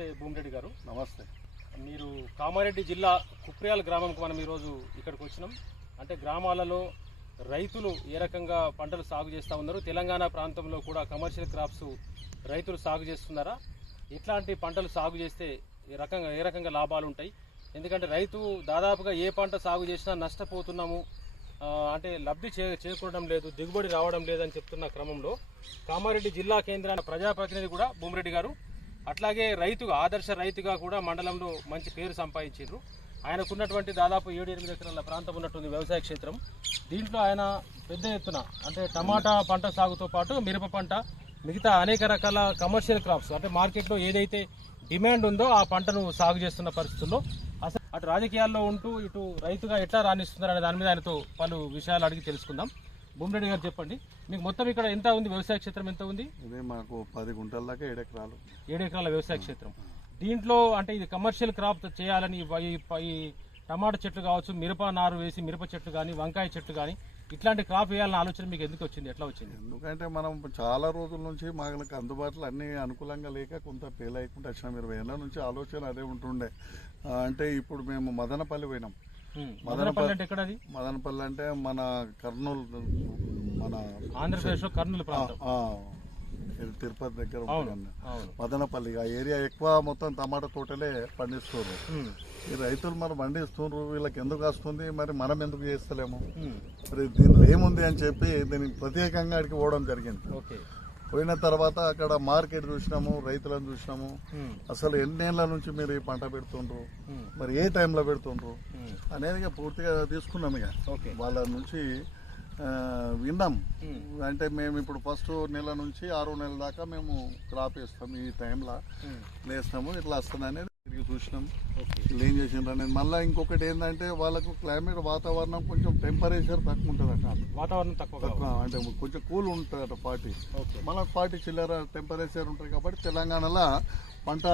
నమస్తే భూమిరెడ్డి గారు. నమస్తే. మీరు కామారెడ్డి జిల్లా కుప్రియాల గ్రామంకు మనం ఈరోజు ఇక్కడికి వచ్చినాం. అంటే గ్రామాలలో రైతులు ఏ రకంగా పంటలు సాగు చేస్తూ ఉన్నారు? తెలంగాణ ప్రాంతంలో కూడా కమర్షియల్ క్రాప్స్ రైతులు సాగు చేస్తున్నారా? ఎట్లాంటి పంటలు సాగు చేస్తే ఏ రకంగా ఏ రకంగా లాభాలు ఉంటాయి? ఎందుకంటే రైతు దాదాపుగా ఏ పంట సాగు చేసినా నష్టపోతున్నాము. అంటే లబ్ధి చే చేకూరడం లేదు దిగుబడి రావడం లేదని చెప్తున్న క్రమంలో కామారెడ్డి జిల్లా కేంద్రాల ప్రజాప్రతినిధి కూడా భూమిరెడ్డి గారు అట్లాగే రైతుగా ఆదర్శ రైతుగా కూడా మండలంలో మంచి పేరు సంపాదించారు ఆయనకున్నటువంటి దాదాపు ఏడు ఎనిమిది ఎకరాల ప్రాంతం ఉన్నటువంటి వ్యవసాయ క్షేత్రం. దీంట్లో ఆయన పెద్ద ఎత్తున అంటే టమాటా పంట సాగుతో పాటు మిరప పంట మిగతా అనేక రకాల కమర్షియల్ క్రాప్స్ అంటే మార్కెట్లో ఏదైతే డిమాండ్ ఉందో ఆ పంటను సాగు చేస్తున్న పరిస్థితుల్లో అసలు అటు రాజకీయాల్లో ఉంటూ ఇటు రైతుగా ఎట్లా రాణిస్తున్నారనే అనే దాని మీద ఆయనతో పలు విషయాలు అడిగి తెలుసుకుందాం. భూమిరెడ్డి గారు చెప్పండి. మీకు మొత్తం ఇక్కడ ఎంత ఉంది? వ్యవసాయ క్షేత్రం ఎంత ఉంది? ఇది మాకు పది గుంటల దాకా ఏడెకరాలు. ఏడు ఎకరాల వ్యవసాయ క్షేత్రం. దీంట్లో అంటే ఇది కమర్షియల్ క్రాప్ చేయాలని ఈ- టమాటా చెట్లు కావచ్చు మిరప నారు వేసి మిరప చెట్లు కానీ వంకాయ చెట్లు కానీ ఇట్లాంటి క్రాప్ వేయాలన్న ఆలోచన మీకు ఎందుకు వచ్చింది? ఎట్లా వచ్చింది? ఎందుకంటే మనం చాలా రోజుల నుంచి మాకు అందుబాటులో అన్ని అనుకూలంగా లేక కొంత ఫెయిల్ అయ్యకుండా వచ్చినాం. ఇరవై ఏళ్ళ నుంచి ఆలోచన అదే ఉంటుండే. అంటే ఇప్పుడు మేము మదనపల్లి పోయినాం. మదనపల్లి అంటే ఎక్కడది? మదనపల్లి అంటే మన కర్నూలు మన ఆంధ్రప్రదేశ్లో కర్నూలు ప్రాంతం. తిరుపతి దగ్గర మదనపల్లి ఆ ఏరియా ఎక్కువ మొత్తం టమాటా తోటలే పండిస్తున్నారు. ఈ రైతులు మరి పండిస్తున్నారు వీళ్ళకి ఎందుకు వస్తుంది? మరి మనం ఎందుకు చేస్తలేము. మరి దీనిలో ఏముంది అని చెప్పి దీనికి ప్రత్యేకంగా అడిగి పోవడం జరిగింది. ఓకే. పోయిన తర్వాత అక్కడ మార్కెట్ చూసినాము రైతులను చూసినాము. అసలు ఎన్నేళ్ళ నుంచి మీరు ఈ పంట పెడుతుండ్రు. మరి ఏ టైంలో పెడుతుండ్రు. అనేది పూర్తిగా తీసుకున్నాం ఇక వాళ్ళ నుంచి విన్నాం. అంటే మేము ఇప్పుడు ఫస్ట్ నెల నుంచి ఆరో నెలల దాకా మేము క్రాప్ వేస్తాం ఈ టైంలో. వేస్తాము ఇట్లా వస్తుంది అనేది తిరిగి చూసినాం. వీళ్ళు ఏం చేసిండ్రు అనేది మళ్ళీ ఇంకొకటి ఏంటంటే వాళ్ళకు క్లైమేట్ వాతావరణం కొంచెం టెంపరేచర్ తక్కువ ఉంటుంది అక్కడ వాతావరణం తక్కువ. అంటే కొంచెం కూల్ ఉంటుంది అట ఓకే. మన ఫార్టీ చిల్లర టెంపరేచర్ ఉంటుంది కాబట్టి తెలంగాణలో పంట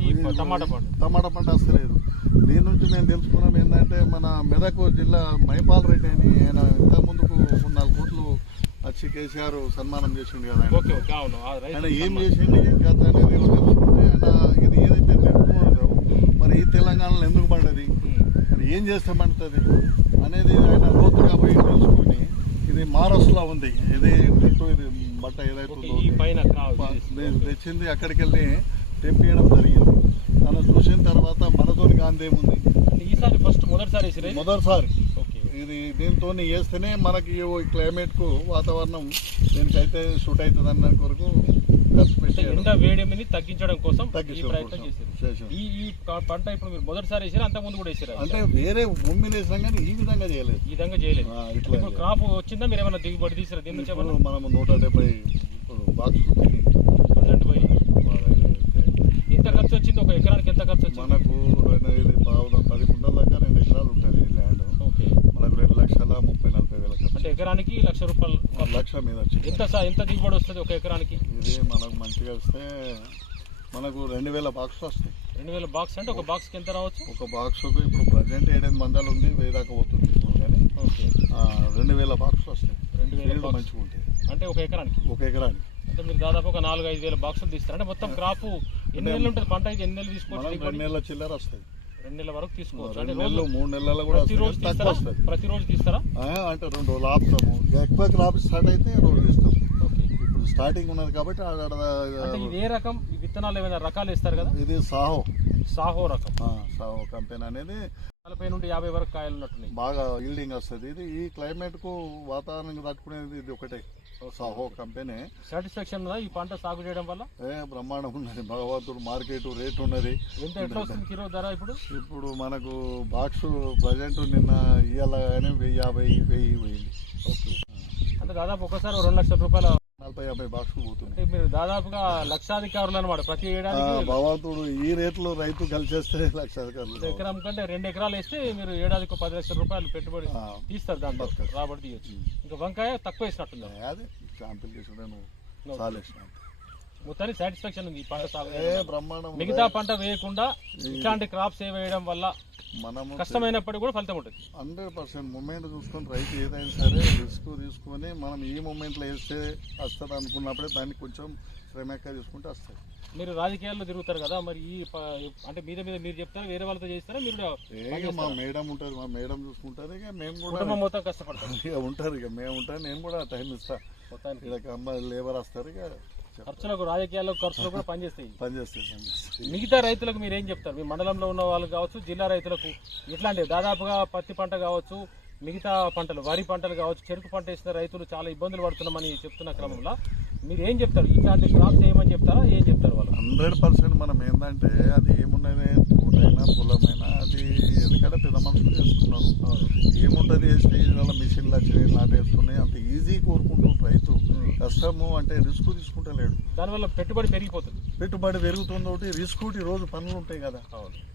ఈ టమాటా పండు టమాటా పంట వస్తలేదు దీని నుంచి నేను తెలుసుకున్నాను ఏంటంటే మన మెదక్ జిల్లా మైపాల్ రెడ్డి అని ఆయన ఇంత ముందుకు మూడు నాలుగు కోట్లు వచ్చి కేసీఆర్ సన్మానం చేసిండు కదా ఆయన. ఏం చేసిండు ఏం కథ అనేది తెలుసుకుంటే ఇది ఏదైతే తెలుసుకున్నాడో మరి ఈ తెలంగాణలో ఎందుకు పండది ఉమ్. మరి ఏం చేస్తే పండుతుంది? అనేది ఆయన లోతుగా పోయి తెలుసుకొని ఇది మహారాష్ట్రలో ఉంది. ఇది ఇది బట్ట ఏదైతే తెచ్చింది అక్కడికి వెళ్ళి తెప్పియడం జరిగింది. తను చూసిన తర్వాత మనతోని గాంధీ ఏముంది? ఈసారి ఫస్ట్ మొదటిసారి? మొదటిసారి. ఇది దీంతో వేస్తేనే మనకి ఈ క్లైమేట్కు వాతావరణం దీనికైతే షూట్ అవుతుంది అన్న కొరకు ఖర్చు పెట్టి వేడిమిని తగ్గించడం కోసం ఈ ప్రయత్నం చేశారు. పంట ఇప్పుడు మీరు మొదటిసారి వేసారా? అంత ముందు కూడా వేసారా? అంటే వేరే భూమి వేసినాం కానీ ఈ విధంగా చేయలేదు. ఈ విధంగా చేయలేదు. ఇప్పుడు క్రాప్ వచ్చిందా? మీరు ఏమైనా దిగుబడి తీసారా? దీని నుంచి ఇప్పుడు ఏమన్నా? మనము నూట డెబ్బై ఇప్పుడు బాక్స్ ఎంత ఖర్చు వచ్చింది ఒక ఎకరానికి ఎంత ఖర్చు వచ్చింది? మనకు పది గుంటల దాకా రెండు ఎకరాలు ఉంటుంది ల్యాండ్ ఓకే మనకు రెండు లక్షల ముప్పై నలభై వేల ఖర్చు అంటే ఎకరానికి లక్ష రూపాయలు లక్ష మీద ఎంత సా- ఎంత దిగుబడి వస్తుంది ఒక ఎకరానికి? ఇది మనకు మంచిగా వస్తే మనకు రెండు వేల బాక్స్ వస్తాయి. రెండు వేల బాక్స్ అంటే ఒక బాక్స్కి ఎంత రావచ్చు? ఒక బాక్స్కు ఇప్పుడు ప్రజెంట్ ఏడెనిమిది మందాలు ఉంది వెయ్యి దాకా పోతుంది. కానీ రెండు వేల బాక్స్ వస్తాయి. రెండు వేల బాక్స్ మంచిగా ఉంటాయి అంటే ఒక ఎకరానికి? ఒక ఎకరానికి. అంటే మీరు దాదాపు ఒక నాలుగు ఐదు వేల బాక్సులు తీస్తారు. అంటే మొత్తం క్రాప్ ఎన్ని నెలలు ఉంటుంది? పంట అయితే ఎన్ని నెలలు తీసుకోవచ్చు? రెండు నెలల చిల్లర వస్తాయి. రెండు నెలల వరకు తీసుకోవచ్చు. అంటే రోజు నెలలు మూడు నెలల కూడా ప్రతిరోజు తీస్తారా? ప్రతిరోజు తీస్తారా? అంటే రెండు రోజులు ఆపుతాము. ఎక్కువ క్రాప్ స్టార్ట్ అయితే రోజు తీస్తాం. ఓకే. ఇప్పుడు స్టార్టింగ్ ఉన్నది కాబట్టి అంటే ఇది ఏ రకం? ఈ విత్తనాలు ఏమైనా రకాలు ఇస్తారు కదా? ఇది సాహో. సాహో రకం. సాహో కంపెనీ అనేది నలభై నుండి యాభై వరకు కాయలు ఉన్నట్టున్నాయి బాగా ఈల్డింగ్ వస్తుంది. ఇది ఈ క్లైమేట్కు వాతావరణం తట్టుకునేది ఇది ఒకటే. సాహో కంపెనీ. సాటిస్ఫాక్షన్ ఉందా ఈ పంట సాగు చేయడం వల్ల? ఏ బ్రహ్మాండం ఉన్నది. భగవంతుడు మార్కెట్ రేట్ ఉన్నది. ఎంత ఎట్లా వస్తుంది కిలో ధర ఇప్పుడు? ఇప్పుడు మనకు బాక్స్ ప్రజెంట్ నిన్న ఇయ్యాలగానే వెయ్యి యాభై వెయ్యి వెయ్యి. ఓకే అంటే దాదాపు ఒకసారి రెండు లక్షల రూపాయల నలభై యాభై బాక్స్ పోతుంది అంటే మీరు దాదాపుగా లక్షాధికారులు అనమాట ప్రతి ఏడాదికి భగవంతుడు ఈ రేట్లు రైతు కలిసేస్తే లక్ష అధికారులు ఒక ఎకరం కంటే రెండు ఎకరాలు వేస్తే మీరు ఏడాదికి పది లక్షల రూపాయలు పెట్టుబడి తీస్తారు దాంట్లో. బతకచ్చు. రాబడి తీయచ్చు. ఇంకా వంకాయ తక్కువ వేసినట్టుంది అదే శాంపిల్ నువ్వు చాలా వేసిన మొత్తానికి సాటిస్ఫాక్షన్ ఉంది ఈ పంట సాగు మిగతా పంట వేయకుండా ఇట్లాంటి క్రాప్స్ ఏ వేయడం వల్ల మనము కష్టమైనప్పటికీ కూడా ఫలితం ఉంటుంది. హండ్రెడ్ పర్సెంట్ మూమెంట్ చూసుకొని రైతు ఏదైనా సరే రిస్క్ తీసుకొని మనం ఈ మూమెంట్లో వేస్తే వస్తుంది అనుకున్నప్పుడే దాన్ని కొంచెం శ్రమక్క తీసుకుంటే వస్తుంది. మీరు రాజకీయాల్లో తిరుగుతారు కదా మరి ఈ అంటే మీద మీద మీరు చెప్తారా వేరే వాళ్ళతో చేస్తారా మీరు మా మేడం ఉంటుంది మా మేడం చూసుకుంటారు ఇక మేము కూడా మొత్తం కష్టపడతారు. ఇక ఉంటారు ఇక మేము ఉంటాం నేను కూడా టైం ఇస్తా. మొత్తానికి. అమ్మాయి లేబర్ వస్తారు ఇక. ఖర్చులకు రాజకీయాల్లో ఖర్చులు కూడా పనిచేస్తాయి. పని చేస్తాయి పని చేస్తాయి మిగతా రైతులకు మీరు ఏం చెప్తారు? మీ మండలంలో ఉన్న వాళ్ళు కావచ్చు జిల్లా రైతులకు ఇట్లాంటివి. దాదాపుగా పత్తి పంట కావచ్చు మిగతా పంటలు వరి పంటలు కావచ్చు చెరుకు పంట వేసిన రైతులు చాలా ఇబ్బందులు పడుతున్నామని చెప్తున్న క్రమంలో మీరు ఏం చెప్తారు? ఇట్లాంటి క్రాప్స్ ఏమని చెప్తారా? ఏం చెప్తారు వాళ్ళు? హండ్రెడ్ పర్సెంట్ మనం ఏంటంటే అది ఏమున్నది తోటైనా పొలమైనా అది ఎందుకంటే పెద్ద మనుషులు చేసుకున్నారు. ఏముంటది వాళ్ళ మిషన్లు వచ్చినాయి నాటేసుకున్నాయి అంత ఈజీ కోరుకుంటున్నారు కష్టము అంటే రిస్క్ తీసుకుంటలేడు దానివల్ల పెట్టుబడి పెరిగిపోతుంది. పెట్టుబడి పెరుగుతుంది ఒకటి రిస్క్ ఒకటి రోజు పనులు ఉంటాయి కదా.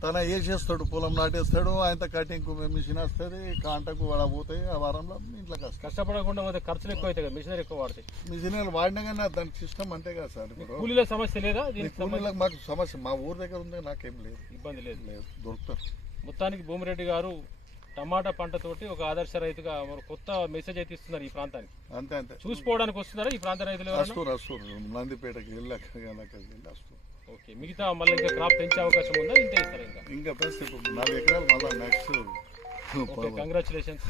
తన ఏ చేస్తాడు పొలం నాటేస్తాడు ఆయన కటింగ్ మిషన్ వస్తుంది కాంటకు వాడ పోతాయి ఆ వారంలో ఇంట్లో కష్టం కష్టపడకుండా పోతే ఖర్చులు ఎక్కువ అవుతాయి కదా మిషనరీ ఎక్కువ వాడతాయి మిషన్ వాడినా కానీ దాని సిస్టమ్ అంతే కదా సార్. కూలీల సమస్య లేదా? దీనికి కూలీలకు మాకు సమస్య మా ఊరి దగ్గర ఉంది నాకేం లేదు. ఇబ్బంది లేదు. లేదు దొరుకుతారు. మొత్తానికి భూమిరెడ్డి గారు టమాటా పంటతోటి ఒక ఆదర్శ రైతుగా కొత్త మెసేజ్ అయితే ఇస్తున్నారు ఈ ప్రాంతానికి. అంతే అంతే. చూసుకోవడానికి వస్తున్నారా ఈ ప్రాంత రైతులు నందిపేటకి వెళ్ళి అక్కడికి వెళ్ళి ఓకే మిగతా మళ్ళీ ఇంకా క్రాప్ పెంచే అవకాశం ఉందా? ఇంతే ఇస్తారు ఇంకా? ఇంకా ప్లస్ ఇప్పుడు నాలుగు ఎకరాలు మళ్ళీ నెక్స్ట్ కంగ్రాచులేషన్స్